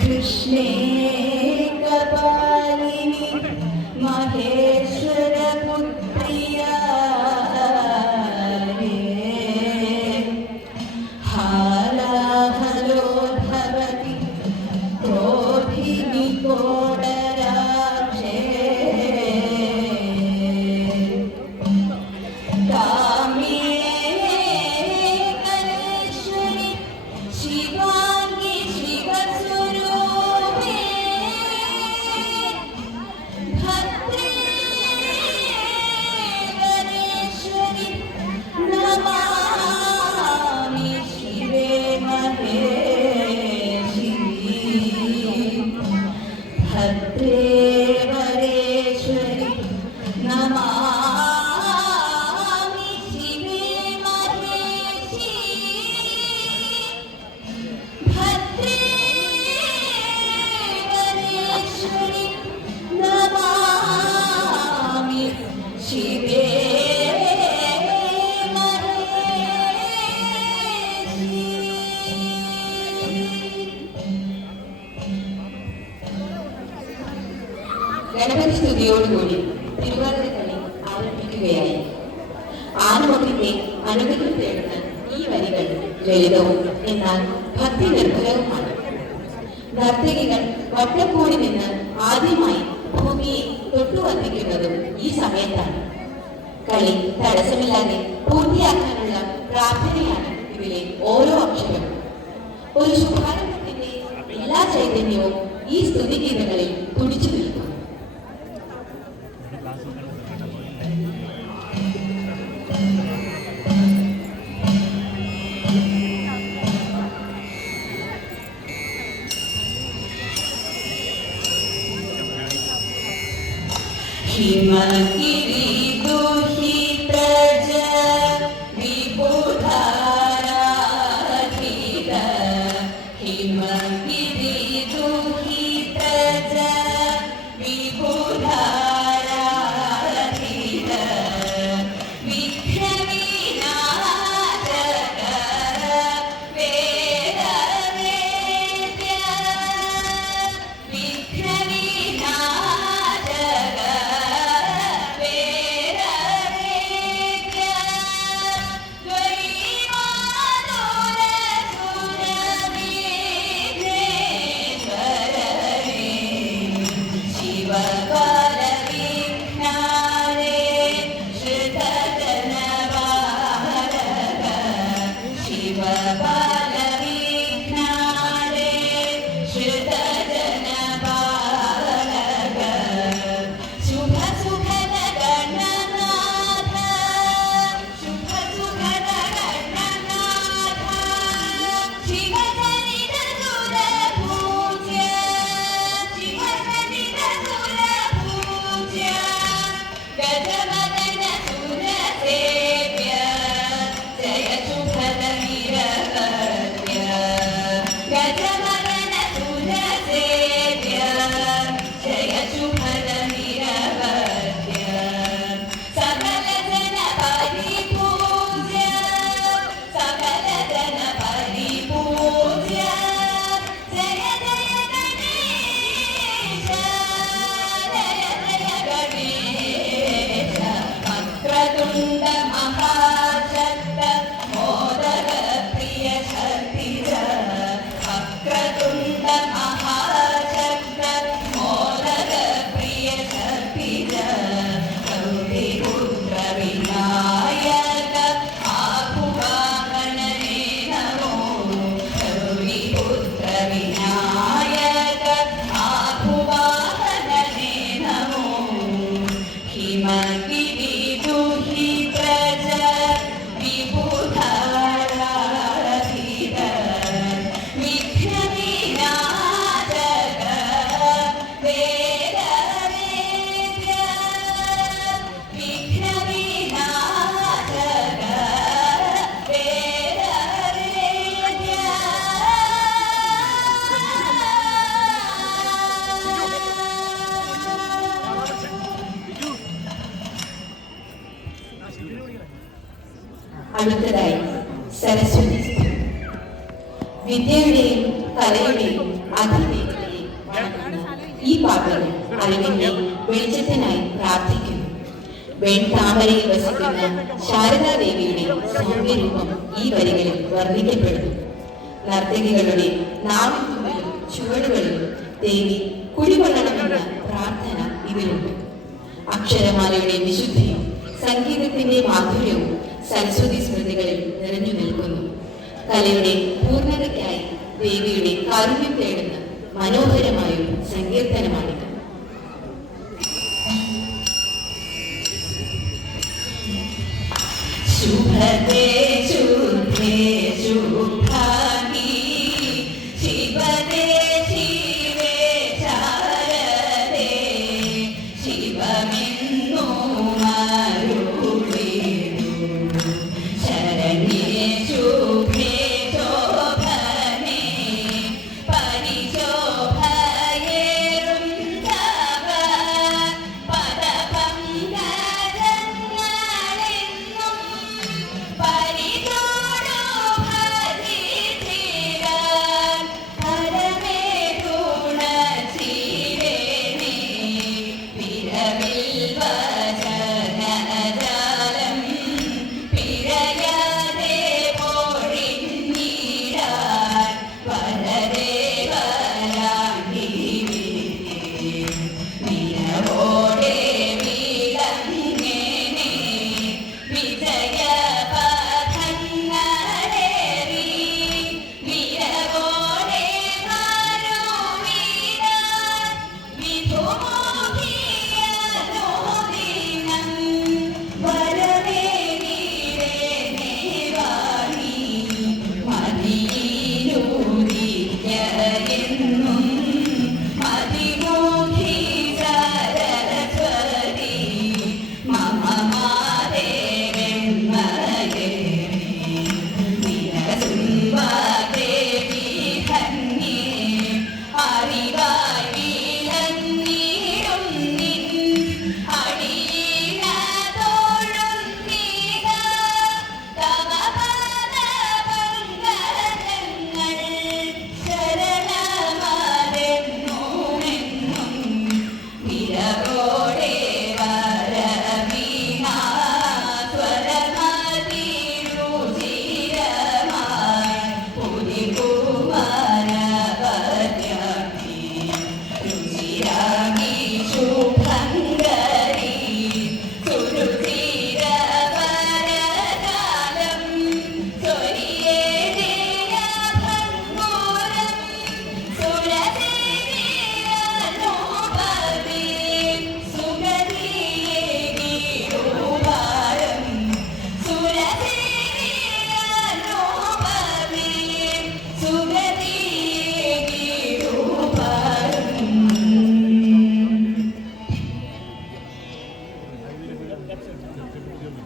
कृष्णे कपालिनि महेश्वर पुत्रिया हालाहलो भवति क्रोधिनि कोडराक्षे काम्ये कलेश्वरि शिवाङ्गी शिवस्वरूपे भद्रे वरेश्वरि नमामि शिवे महेशि भद्रे वरेश्वरि नमामि शिवे महेशि भद्रे वरेश्वरि नमामि शिवे ഗണപതി സ്തുതിയോടുകൂടി തിരുവാതിരക്കളി ആരംഭിക്കുകയായി. ആനന്ദത്തിന്റെ അനുഗ്രഹം തേടുന്ന ഈ വരികൾ ലളിതവും എന്നാൽ ഭക്തി നിർഭരവുമാണ്. നർത്തകികൾ വട്ടക്കൂടി നിന്ന് ആദ്യമായി ഭൂമിയെ തൊട്ടുവന്നിക്കുന്നതും ഈ സമയത്താണ്. കളി തടസ്സമില്ലാതെ പൂർത്തിയാക്കാനുള്ള പ്രാർത്ഥനയാണ് ഇതിലെ ഓരോ അക്ഷരവും. ഒരു ശുഭാരംഭത്തിന്റെ എല്ലാ ചൈതന്യവും ഈ സ്തുതിഗീതങ്ങളിൽ തുടിച്ചു നിൽക്കും. हिमगिरि दुहित्रज विबुधाराधित हिमगिरि दुहित्रज विबुधाराधित विघ्नविनाशक वेदवेद्य विघ्नविनाशक वेद അടുത്തതായി സരസ്വതി വിദ്യയുടെയും കലയുടെയും അതിദേവതയെ ഈ പാട്ടുകൾ അറിവിന്റെ വെളിച്ചത്തിനായി പ്രാർത്ഥിക്കുന്നു. വെൺതാമരയിൽ വസിക്കുന്ന ശാരദാദേവിയുടെ സൗമ്യരൂപം ഈ വരികളിൽ വർണ്ണിക്കപ്പെടുന്നു. നർത്തകികളുടെ നാവിലും ചുവടുകളിലും ദേവി കുടികൊള്ളണമെന്ന പ്രാർത്ഥന ഇതിലുണ്ട്. അക്ഷരമാലയുടെ വിശുദ്ധിയും സംഗീതത്തിന്റെ മാധുര്യവും സരസ്വതി സ്മൃതികളിൽ നിറഞ്ഞു നിൽക്കുന്നു. കലയുടെ പൂർണ്ണതയ്ക്കായി ദേവിയുടെ കാരുണ്യം തേടുന്ന മനോഹരമായൊരു സങ്കീർത്തനമാണിത്. ശുഭദേ ശുഭേ ശുഭാംഗി ശിവദേ ശിവേ ശാരദേ ശിവമെന്നു മരുളിടൂ ശരണ്യേ ശുഭേ ശോഭനേ പരിശോഭയേറും തവ പദപങ്കജങ്ങളെന്നും പരിതോടു ഭജിച്ചിടാൻ പരമേ ഗുണശീലേനേ വിരവിൽ വചനജാലം പിഴയാതെ പൊഴിഞ്ഞിടാൻ വരദേ വരാംഗി നിരവോടെ വിളങ്ങേനേ വിജയ പഥങ്ങളേറി നിരവോടെ മാറുവിടാൻ വിധുമോഹിയനോദിനം വരവേഗിരേനേ വാണി മതിയിലൂരിയെന്നും മതിമോഹി സരസ്വതി മമ മാതേവെന്മയേ നിരസുംബദേവി ധന്യേ അറിവായി വിളങ്ങിടും നിൻ അടിയിണതോഴും നീതാ തവ പാദപങ്കജങ്ങൾ ശരണമതെന്നുമെന്നും നിരവോടെ വരവീണാ സ്വരമതിരുചിരമായി പുരികുമാരവര്യാമി രുചിരാഗി ശുഭങ്കരി സുരുചിരവരജാലം സ്വരിയേദേയഭംഗോരം സുരദേവിയനോപവേ സുഗതിയേ ഗീരുഭാരം സുരദേവിയനോപവേ സുഗതിയേ ഗീരുഭാരം.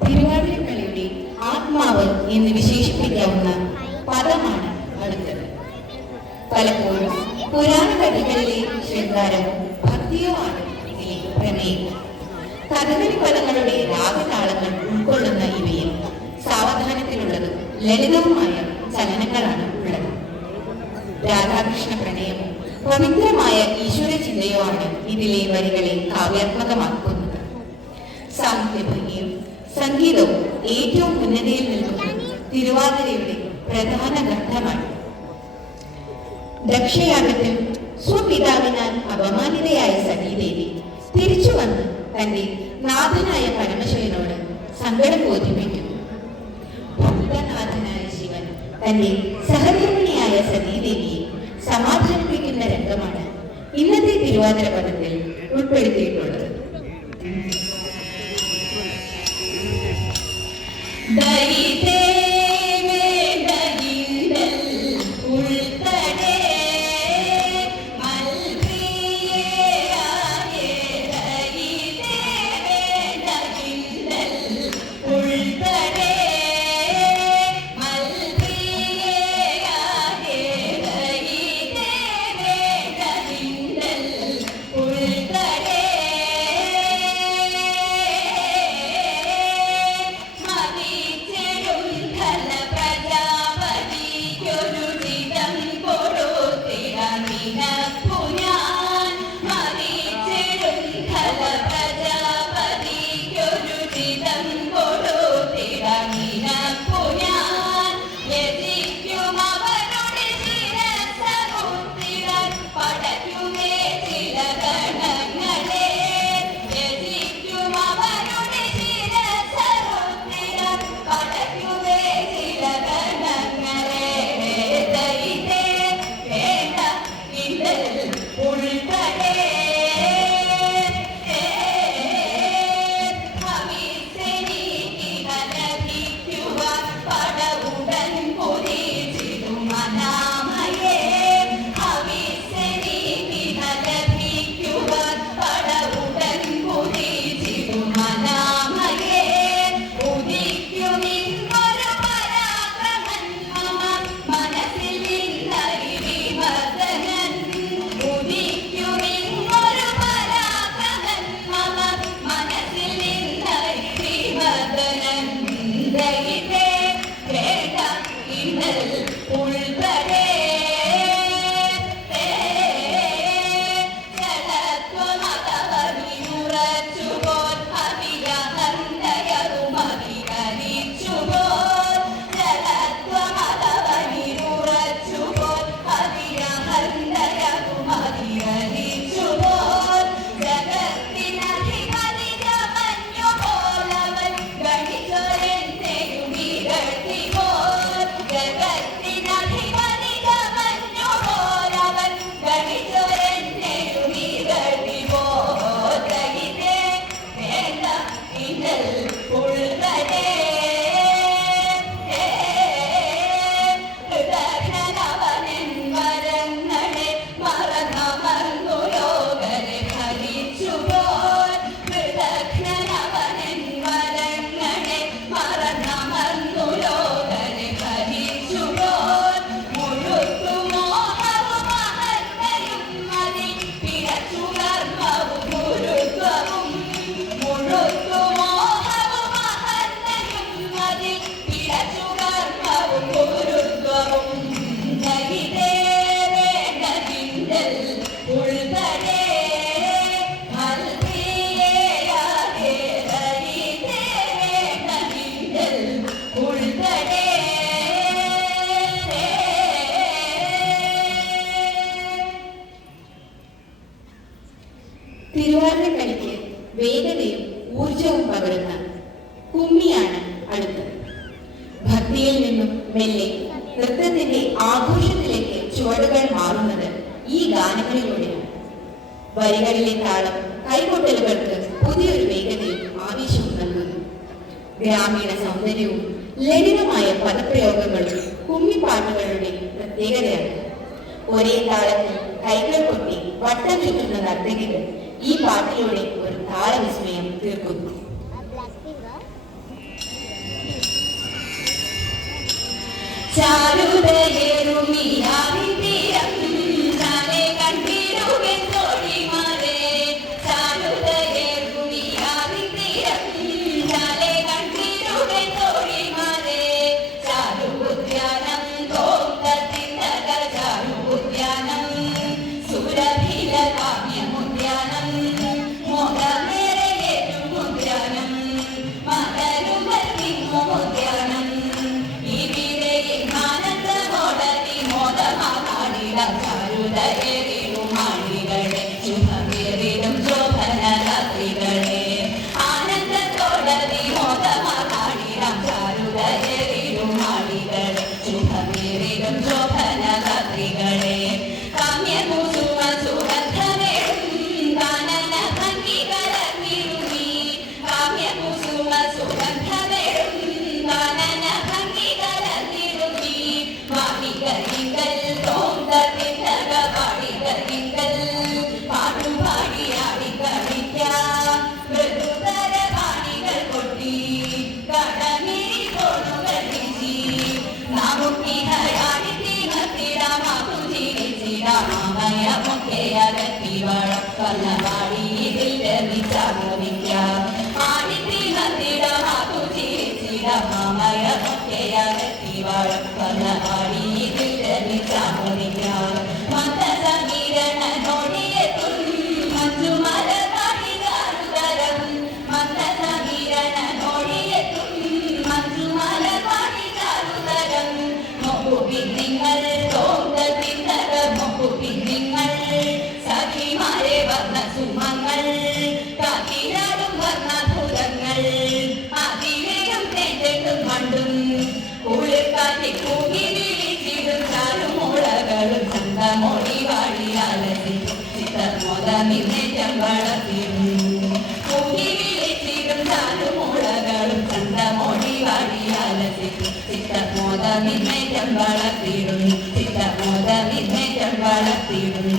തിരുവാതിരക്കളിയുടെ ആത്മാവ് എന്ന് വിശേഷിപ്പിക്കാവുന്ന പദമാണ് അടുത്തത്. പലപ്പോഴും പുരാണ കഥകളിലെ ശൃംഗാരമോ ഭക്തിയോ ആണ് ഇതിലെ പ്രമേയം. കഥകളി പദങ്ങളുടെ രാഗതാളങ്ങൾ ഉൾക്കൊള്ളുന്ന ഇവയിൽ സാവധാനത്തിലുള്ളതും ലളിതവുമായ ചലനങ്ങളാണ് ഉള്ളത്. രാധാകൃഷ്ണ പ്രണയമോ പവിത്രമായ ഈശ്വര ചിന്തയോ ആണ് ഇതിലെ വരികളെ കാവ്യാത്മകമാക്കുന്നത്. സാഹിത്യഭംഗിയും സംഗീതവും ഏറ്റവും ഉന്നതിയിൽ നിൽക്കുന്ന തിരുവാതിരയുടെ പ്രധാന ഗ്രന്ഥമാണ്. ദക്ഷയാഗത്തിൽ സ്വപിതാവിനാൽ അപമാനിതയായ സതീദേവി തിരിച്ചു വന്ന് തന്റെ നാഥനായ പരമശിവനോട് സങ്കടം ബോധിപ്പിക്കുന്നു. ഭൂതനാഥനായ ശിവൻ തന്റെ സഹധർമ്മിണിയായ സതീദേവിയെ സമാധാനിപ്പിക്കുന്ന രംഗമാണ് ഇന്നത്തെ തിരുവാതിര പദത്തിൽ ഉൾപ്പെടുത്തിയിട്ടുള്ളത്. ദൈതേ വേദയിണ്ടൽ ഉൾത്തടേ മൽപ്രിയയായേ ദൈതേ വേദയിണ്ടൽ ഉൾത്തടേ മൽപ്രിയയായേ ദൈതേ വേദയിണ്ടൽ ഉൾത്തടേ മതിച്ചെഴും തിരുവാതിരക്കളിക്ക് വേഗതയും ഊർജവും പകരുന്ന കുമ്മിയാണ് അടുത്തത്. ഭക്തിയിൽ നിന്നും മെല്ലെ നൃത്തത്തിന്റെ ആഘോഷത്തിലേക്ക് ചുവടുകൾ മാറുന്നത് ഈ ഗാനങ്ങളിലൂടെയാണ്. വരികളിലെ താളം കൈകൊട്ടലുകൾക്ക് പുതിയൊരു വേഗതയും ആവേശവും നൽകുന്നു. ഗ്രാമീണ സൗന്ദര്യവും ലളിതമായ പദപ്രയോഗങ്ങളും കുമ്മിപ്പാട്ടുകളുടെ പ്രത്യേകതയാണ്. ഒരേ താളത്തിൽ കൈകൾ കൊട്ടി വട്ടം ചുറ്റുന്ന നർത്തകികൾ ഈ പാട്ടിലൂടെ ഒരു താളവിസ്മയം തീർക്കുന്നു. ീരണ കുളിർക്കാറ്റിൽ കൂകി വിളിച്ചിടും ചാരുമൂളകളും ചന്തമൊഴി വാഴിയാലത്തി ചിത്തമോദമിന്നേറ്റം വളർത്തിടും കൂകി വിളിച്ചിടും ചാരുമൂളകളും ചന്തമൊഴി വാഴിയാലത്തി ചിത്തമോദമിന്നേറ്റം വളർത്തിടും ചിത്തമോദമിന്നേറ്റം വളർത്തിടും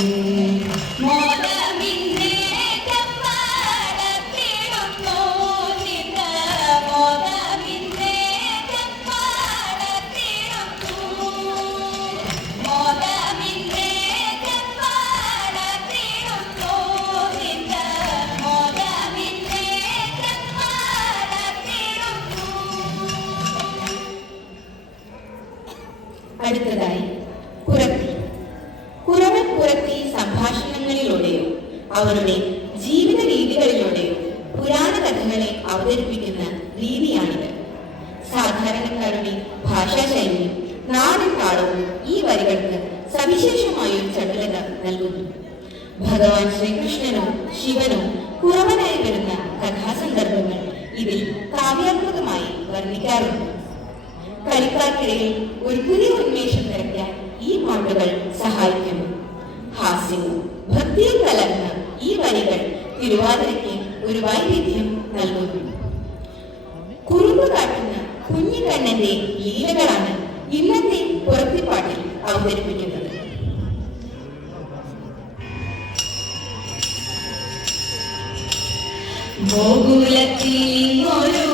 അടുത്തതായി കുറത്തി. കുറവൻ കുറത്തി സംഭാഷണങ്ങളിലൂടെയോ അവരുടെ ജീവിത രീതികളിലൂടെയോ പുരാണ കഥകളെ അവതരിപ്പിക്കുന്ന രീതിയാണിത്. സാധാരണക്കാരുടെ ഭാഷാശൈലിയും നാടൻ താളവും ഈ വരികൾക്ക് സവിശേഷമായൊരു ചടുലത നൽകുന്നു. ഭഗവാൻ ശ്രീകൃഷ്ണനോ ശിവനോ കുറവനായി വരുന്ന കഥാസന്ദർഭങ്ങൾ ഇതിൽ കാവ്യാത്മകമായി വർണ്ണിക്കാറുണ്ട്. കളിക്കാർക്കിടയിൽ ഒരു പുതിയ ഉന്മേഷം നിറയ്ക്കാൻ ഈ പാട്ടുകൾ സഹായിക്കുന്നു. ഹാസ്യവും ഭക്തിയും കലർന്ന ഈ വരികൾ തിരുവാതിരയ്ക്ക് ഒരു വൈവിധ്യം നൽകുന്നു. കുറുമ്പ് കാട്ടുന്ന കുഞ്ഞിക്കണ്ണന്റെ ലീലകളാണ് ഇന്നത്തെ പുറത്തിപ്പാട്ടിൽ അവതരിപ്പിക്കുന്നത്. ഗോകുലത്തിൽ ഒരു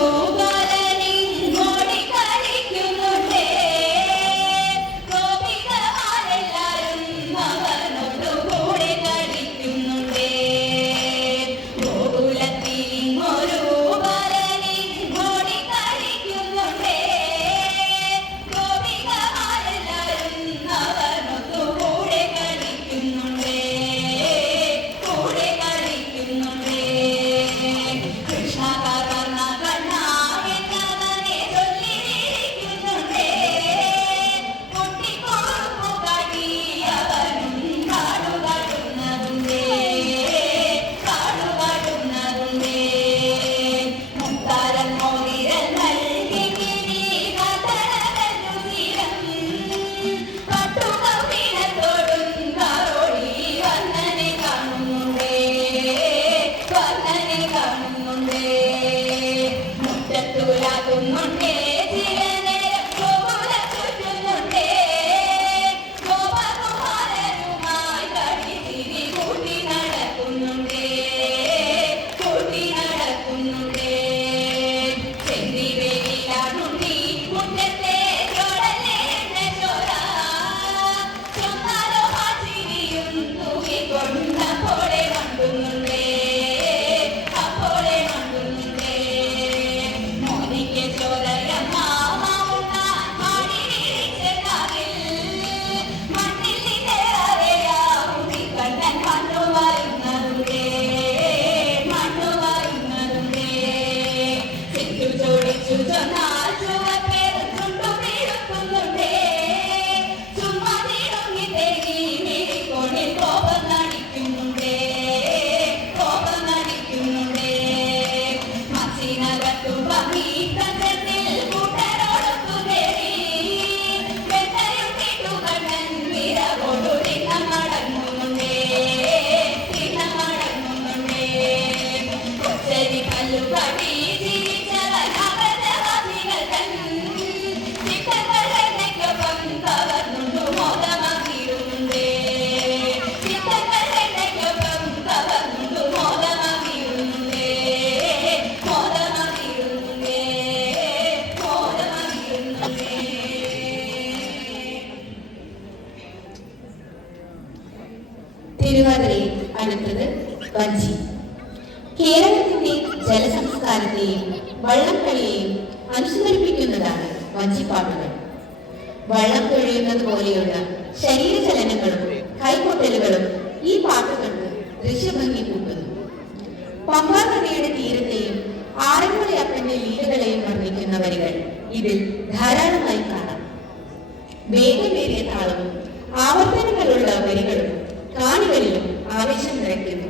തിരുവാതിരയിൽ അടുത്തത് വഞ്ചി. കേരളത്തിന്റെ ജലസംസ്കാരത്തെയും വള്ളംകളിയെയും അനുസ്മരിപ്പിക്കുന്നതാണ് വഞ്ചിപ്പാട്ടുകൾ. വള്ളം തുഴയുന്നത് പോലെയുള്ള ശരീരചലനങ്ങളും കൈകൊട്ടലുകളും ഈ പാട്ടുകൾക്ക് ദൃശ്യഭംഗി കൂട്ടുന്നു. പമ്പാ നദിയുടെ തീരത്തെയും ആറന്മുള അപ്പന്റെ ലീലകളെയും വർണ്ണിക്കുന്ന വരികൾ ഇതിൽ ധാരാളമായി കാണാം. വേഗമേറിയ താളവും ആവർത്തനങ്ങളുള്ള വരികളും കാണികളിലും ആവേശം നിറയ്ക്കുന്നു.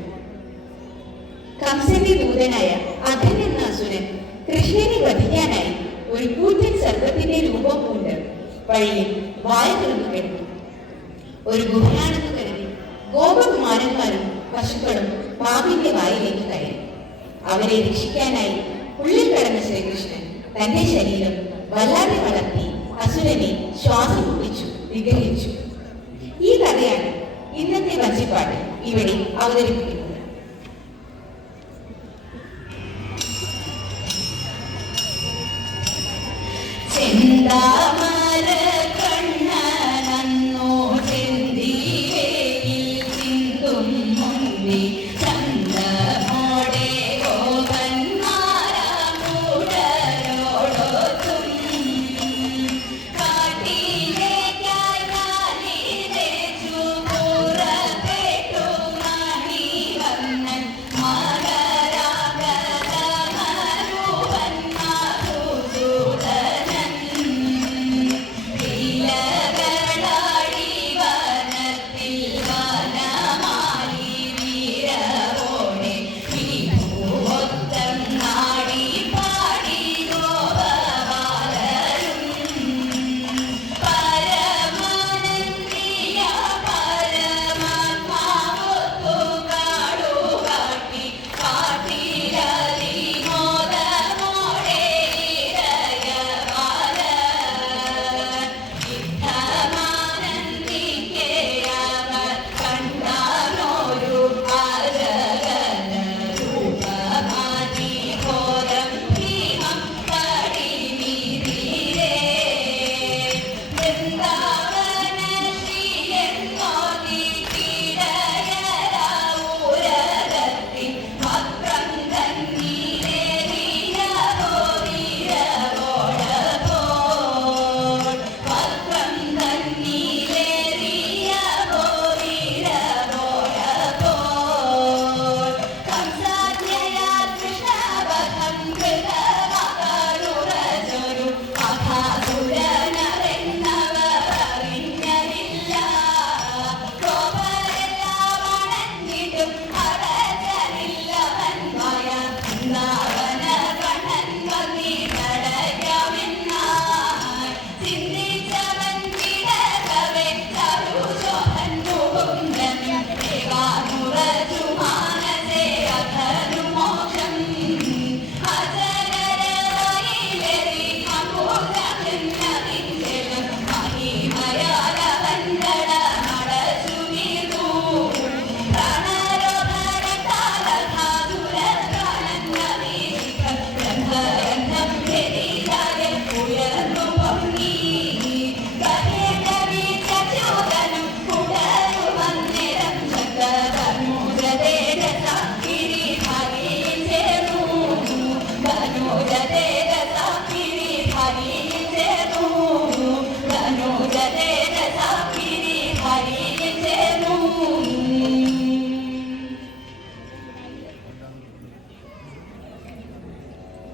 കംസന്റെ ദൂതനായ അധൻ എന്ന അസുരൻ കൃഷ്ണനെ വധിക്കാനായി ഒരു കൂറ്റൻ സർപ്പത്തിന്റെ രൂപം കൊണ്ട് വഴിയിൽ വായ തുറന്നു കിടന്നു. ഒരു ഗുഹയാണെന്ന് കരുതി ഗോപകുമാരന്മാരും പശുക്കളും പാമ്പിന്റെ വായിലേക്ക് കയറി. അവരെ രക്ഷിക്കാനായി ഉള്ളിൽ കടന്ന ശ്രീകൃഷ്ണൻ തന്റെ ശരീരം വല്ലാതെ വളർത്തി അസുരനെ ശ്വാസം മുട്ടിച്ചു നിഗ്രഹിച്ചു. ഈ കഥയാണ് ഇന്നത്തെ വഞ്ചിപ്പാട്ട് ഇവിടെ അവതരിപ്പിക്കുന്നത്. ചെന്താമര കണ്ണനന്നോ ചെന്തിവേലിൽ ചിന്തും മുന്നി ചന്തമോടെ ഗോപന്മാരോടൊത്തും കാട്ടിലേക്കായി കാലിലേച്ചു പുറപ്പെട്ടു മണിവർണ്ണൻ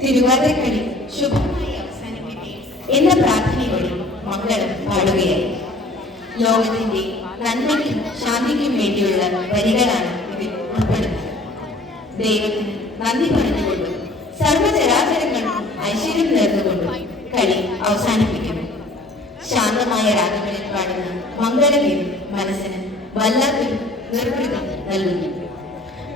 തിരുവാതിരക്കളി ശുഭമായി അവസാനിപ്പിക്കട്ടെ എന്ന പ്രാർത്ഥനയോടെ മംഗളം പാടുകയായി. ലോകത്തിന്റെ നന്മയ്ക്കും ശാന്തിക്കും വേണ്ടിയുള്ള വരികളാണ് ഇതിൽ ഉൾപ്പെടുന്നത്. ദൈവത്തിന് നന്ദി പറഞ്ഞുകൊണ്ടും സർവചരാചരങ്ങൾക്കും ഐശ്വര്യം നേർന്നുകൊണ്ടും കളി അവസാനിപ്പിക്കുന്നു. ശാന്തമായ രാഗങ്ങളിൽ പാടുന്ന മംഗളഗീതം മനസ്സിന് വല്ലാത്തൊരു നിർവൃതി നൽകുന്നു.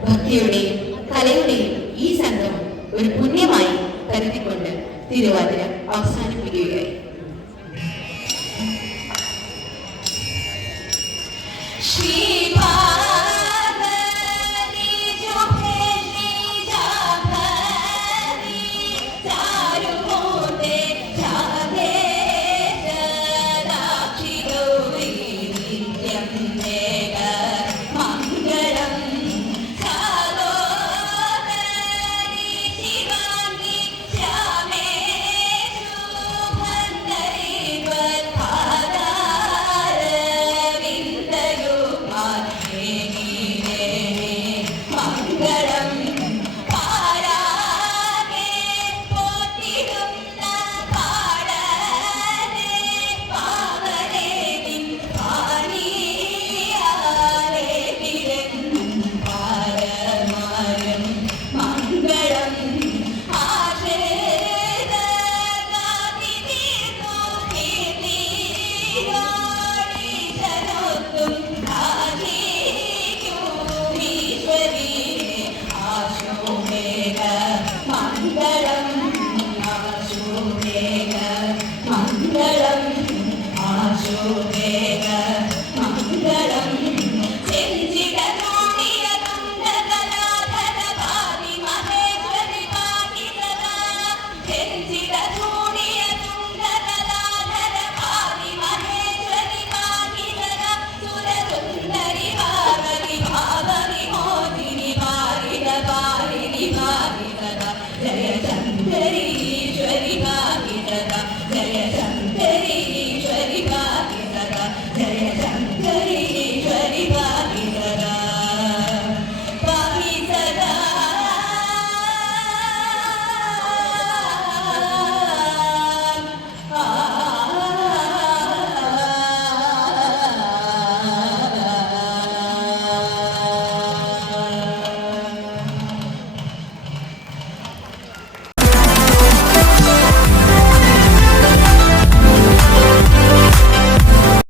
ഭക്തിയുടെയും കലയുടെയും ഈ സംഗമം ഒരു പുണ്യമായി കരുതിക്കൊണ്ട് തിരുവാതിര അവസാനിപ്പിക്കുകയായി. Shivangi, Shame, Shubhan ദേവ മംഗളം ചെഞ്ചിട നോടിയ കണ്ഠകലാധര ഭാവി മഹേശ്വരി പാടി സദാ ചെഞ്ചിട